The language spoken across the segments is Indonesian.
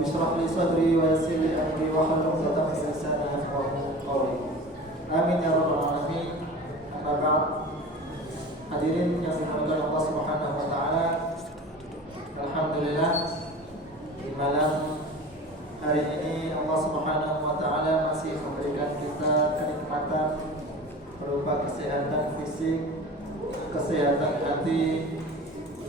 Rabbi shrah li sadri wa yassir li amri wa hlul 'uqdatam min lisani yafqahu qawli. Amin ya rabbal alamin. Amma ba'd. Hadirin yang dimuliakan Allah Subhanahu wa taala. Alhamdulillah di malam hari ini Allah Subhanahu wa taala masih memberikan kita kenikmatan berupa kesehatan fisik, kesehatan hati,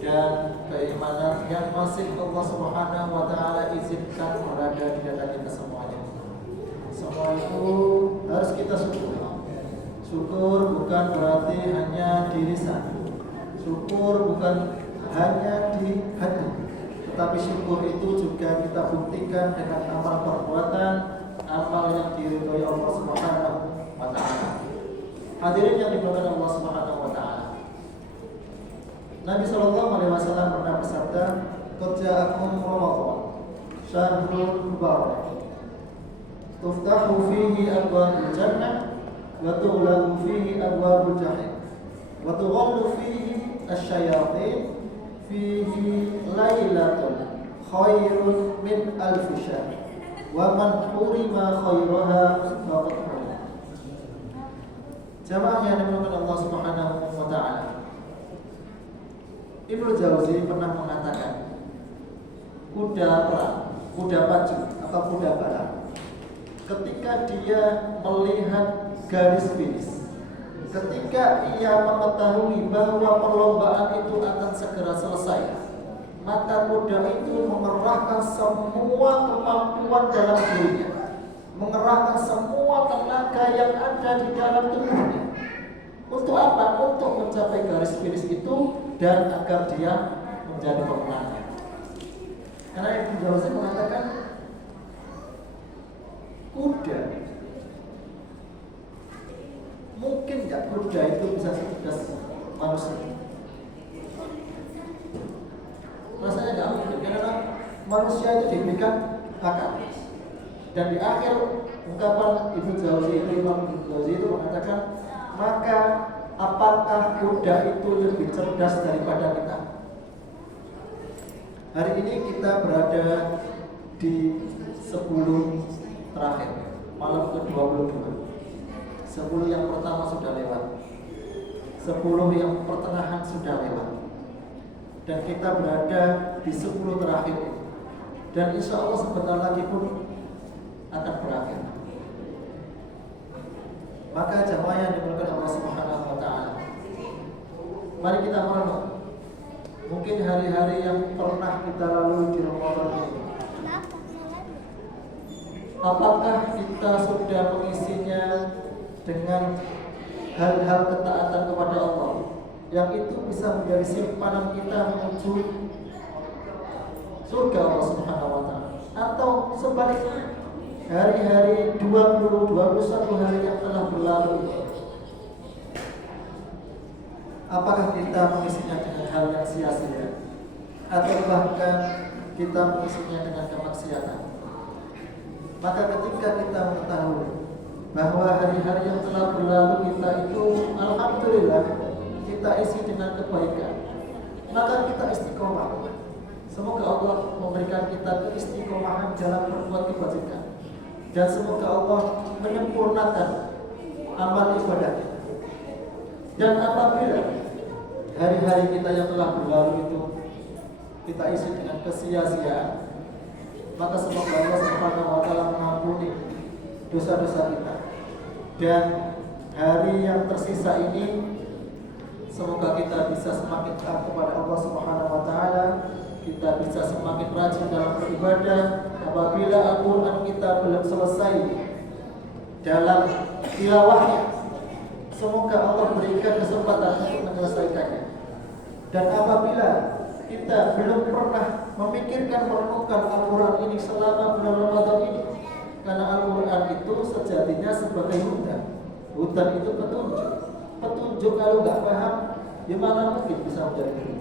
dan keimanan yang masih Allah Subhanahu wa taala izinkan berada di dada kita semuanya. Semua itu harus kita syukuri. Syukur bukan berarti hanya di lisan. Syukur bukan hanya di hati. Tetapi syukur itu juga kita buktikan dengan amal perbuatan, amal yang diridhoi Allah Subhanahu wa taala. Hadirin yang dimuliakan Allah Subhanahu wa taala. Nabi sallallahu alaihi wasallam pernah bersabda, "Qad ja'akum Ramadan, syahrul mubarak. Tuftahu fihi abwabul jannah wa tughlaqu fihi abwabul jahim wa tughallu fihi asyayatin fihi lailatun khairun min alf syahr wa man hurima khairaha faqad hurima." Jamaah yang dimuliakan Allah Subhanahu wa taala. Ibnu Jauzi pernah mengatakan, kuda perang, kuda pacu atau kuda balap, ketika dia melihat garis finish, ketika ia mengetahui bahwa perlombaan itu akan segera selesai, maka kuda itu mengerahkan semua kemampuan dalam dirinya, mengerahkan semua tenaga yang ada di dalam tubuhnya. Untuk apa? Untuk mencapai garis finish itu dan agar dia menjadi pemenangnya. Karena Ibnu Jauzi mengatakan kuda, mungkin nggak kuda itu bisa cerdas manusia? Rasanya nggak mungkin, karena manusia itu diberikan akal. Dan di akhir ungkapan Ibnu Jauzi itu, Imam Ibnu Jauzi itu mengatakan, maka apakah kuda itu lebih cerdas daripada kita? Hari ini kita berada di 10 terakhir, malam ke-22. 10 yang pertama sudah lewat, 10 yang pertengahan sudah lewat, dan kita berada di 10 terakhir. Dan insya Allah sebentar lagi pun akan berakhir. Maka jamaah yang dimuliakan Allah Subhanahu wa taala, mari kita merenung. Mungkin hari-hari yang pernah kita lalui di Ramadan ini, apakah kita sudah mengisinya dengan hal-hal ketaatan kepada Allah yang itu bisa menjadi simpanan kita menuju surga Allah Subhanahu wa taala? Atau sebaliknya, hari-hari 21 hari yang telah berlalu, apakah kita mengisinya dengan hal yang sia-sia, atau bahkan kita mengisinya dengan kemaksiatan? Maka ketika kita mengetahui bahwa hari-hari yang telah berlalu kita itu alhamdulillah kita isi dengan kebaikan, maka kita istiqomah. Semoga Allah memberikan kita keistiqomahan dalam berbuat kebajikan, dan semoga Allah menyempurnakan amal ibadah kita. Dan apabila hari-hari kita yang telah berlalu itu kita isi dengan kesia-siaan, maka semoga Allah Subhanahu wa taala mengampuni dosa-dosa kita. Dan hari yang tersisa ini semoga kita bisa semakin taat kepada Allah Subhanahu wa taala, kita bisa semakin rajin dalam beribadah. Apabila Al-Quran kita belum selesai dalam tilawahnya, semoga Allah berikan kesempatan untuk menyelesaikannya. Dan apabila kita belum pernah memikirkan merenungkan Al-Quran ini selama bulan Ramadan ini, karena Al-Quran itu sejatinya sebagai hudan. Hudan itu petunjuk. Petunjuk kalau nggak paham, gimana mungkin bisa menjadi petunjuk?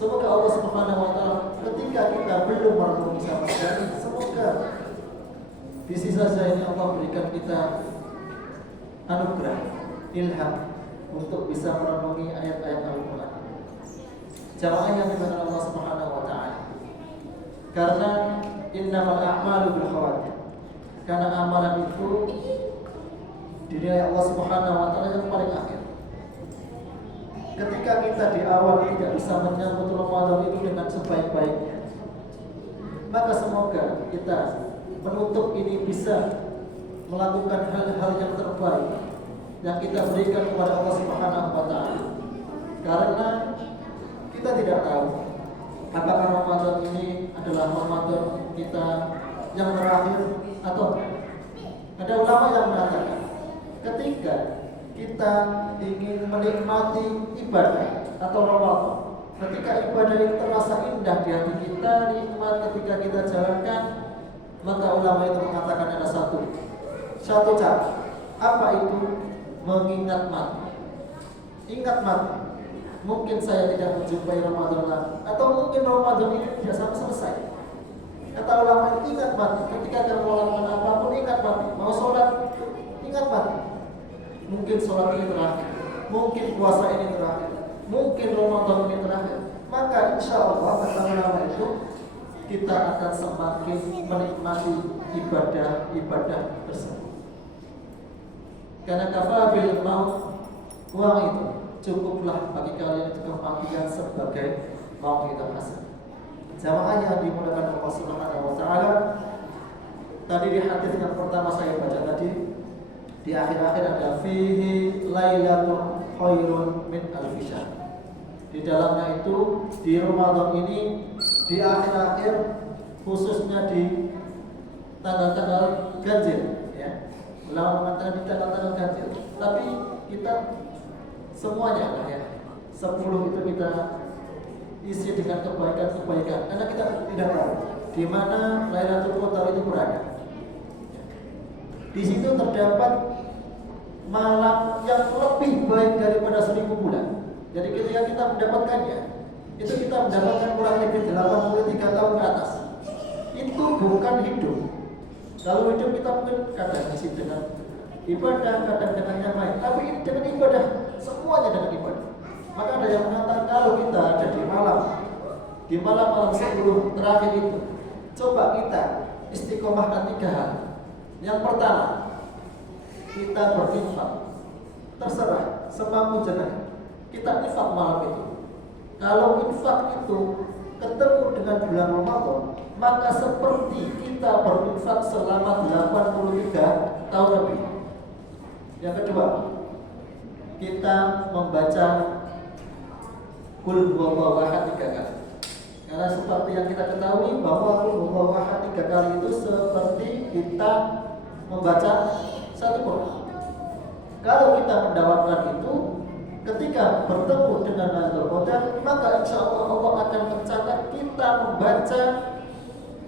Semoga Allah Subhanahu wa taala ketika kita belum merenungi sama sekali, semoga di sisa ini Allah berikan kita anugerah, ilham untuk bisa merenungi ayat-ayat Al-Quran. Jamaah yang dimuliakan Allah Subhanahu wa taala. Karena innamal a'malu bil khawatim. Karena amalan itu dinilai Allah Subhanahu wa taala yang paling akhir. Ketika kita di awal tidak bisa menyambut Ramadan itu dengan sebaik-baiknya, maka semoga kita menutup ini bisa melakukan hal-hal yang terbaik yang kita berikan kepada Allah Subhanahu wa taala. Karena kita tidak tahu apakah Ramadan ini adalah Ramadan kita yang terakhir atau ada ulama yang mengatakan ketika kita ingin menikmati ibadah atau Ramadan, ketika ibadah itu terasa indah di hati kita, nikmat ketika kita jalankan, maka ulama itu mengatakan ada satu cara. Apa itu? Mengingat mati. Ingat mati. Mungkin saya tidak menjumpai Ramadan lagi, atau mungkin Ramadan ini tidak sampai selesai. Kata ulama, ingat mati. Ketika kamu melakukan apapun, ingat mati. Mau sholat, ingat mati. Mungkin sholat ini terakhir, mungkin puasa ini terakhir, mungkin Ramadan ini terakhir. Maka insya Allah kata ulama itu kita akan semakin menikmati ibadah tersebut. Karena kafabil maut, uang itu cukuplah bagi kalian itu kematian sebagai mau'izah hasanah. Jamaah yang dimudahkan Allah Subhanahu wa taala. Tadi di hadis yang pertama saya baca tadi, di akhir-akhir ada fihi lailatul khairun min alfi syahr. Di dalamnya itu di Ramadan ini di akhir-akhir khususnya di tanggal-tanggal ganjil ya. Ulama mengatakan di tanggal-tanggal ganjil. Tapi kita semuanya lah ya. 10 itu kita isi dengan kebaikan-kebaikan karena kita tidak tahu di mana Lailatul Qadar itu berada. Di situ terdapat malam yang lebih baik daripada 1000 bulan. Jadi ketika kita mendapatkannya, itu kita mendapatkan kurang lebih 83 tahun ke atas. Itu bukan hidup. Kalau hidup kita mungkin kadang isi dengan ibadah, kadang dengan yang lain. Tapi ini dengan ibadah, semuanya dengan ibadah. Maka ada yang mengatakan kalau kita ada di malam 10 terakhir itu, coba kita istiqomahkan 3 hal. Yang pertama, kita berinfak. Terserah, semampu jenengan. Kita infak malam itu. Kalau infak itu ketemu dengan bulan Ramadan, maka seperti kita berinfak selama 83 tahun lebih. Yang kedua, kita membaca Qul huwallahu ahad 3 kali. Karena seperti yang kita ketahui bahwa Qul huwallahu ahad 3 kali itu seperti kita membaca satu Quran. Kalau kita mendapatkan itu ketika bertemu dengan Lailatul Qadar, maka insya Allah Allah akan mencatat kita membaca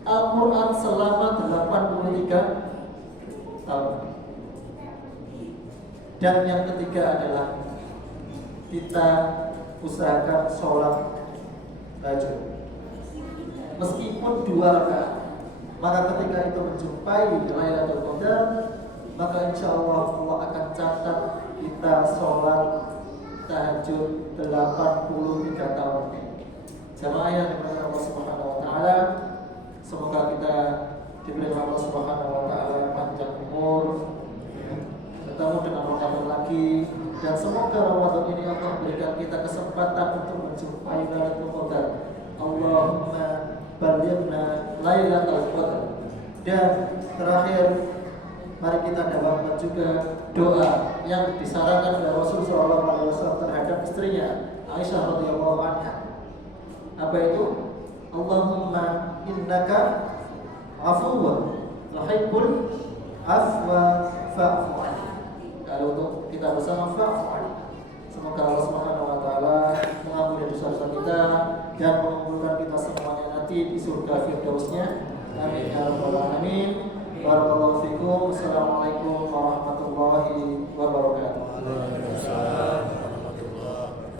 Al-Quran selama 83 tahun. Dan yang ketiga adalah kita usahakan sholat tahajud meskipun 2 rakaat. Maka ketika itu menjumpai Lailatul Qadar, maka insya Allah Allah akan catat kita sholat tahajud 83 tahun. Jamaah yang dimuliakan Allah Subhanahu wa taala, semoga kita diberi Allah Subhanahu wa taala panjang umur, ketemu dengan Ramadan lagi, dan semoga Ramadan ini Allah berikan kita kesempatan untuk menjumpai Lailatul Qadar. Allahumma balighna Lailatul Qadar. Dan terakhir, mari kita doakan juga doa yang disarankan oleh Rasulullah SAW terhadap istrinya Aisyah radhiyallahu anha. Apa itu? Allahumma innaka afuwwun tuhibbul afwa fa'fu anni. Kalau untuk kita bersama fa'fu anni. Semoga Allah Subhanahu wa taala mengampuni dosa-dosa kita dan mengumpulkan kita semuanya nanti di surga Firdausnya. Amin ya rabbal alamin. Barakallahu fikum. Assalamualaikum warahmatullahi